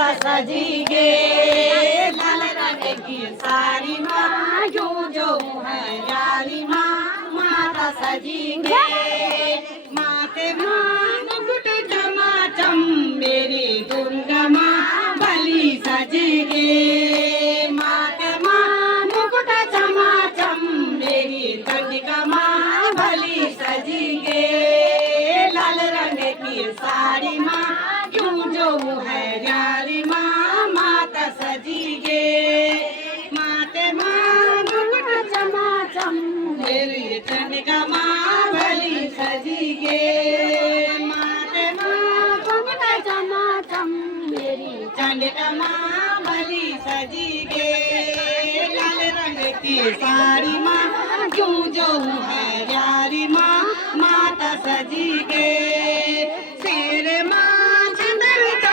माता सजी गे लाल रंग की साड़ी माँ यूं जो है यारी माँ माता सजी गे माते माँ मुकुट चमाचम मेरी दुर्गा माँ भली सजी गे माते माँ मुकुट चमाचम मेरी चंडिका माँ भली सजी गे लाल रंग की साड़ी माँ यूं जो है यारी माँ माता सजी गे माते माँ मुकुट चमाचम मेरी चंडिका माँ भली सजी गे माते माँ मुकुट चमाचम मेरी चंडिका माँ भली सजी गे लाल रंग की साड़ी माँ यूं जो है यारी माँ माता सजी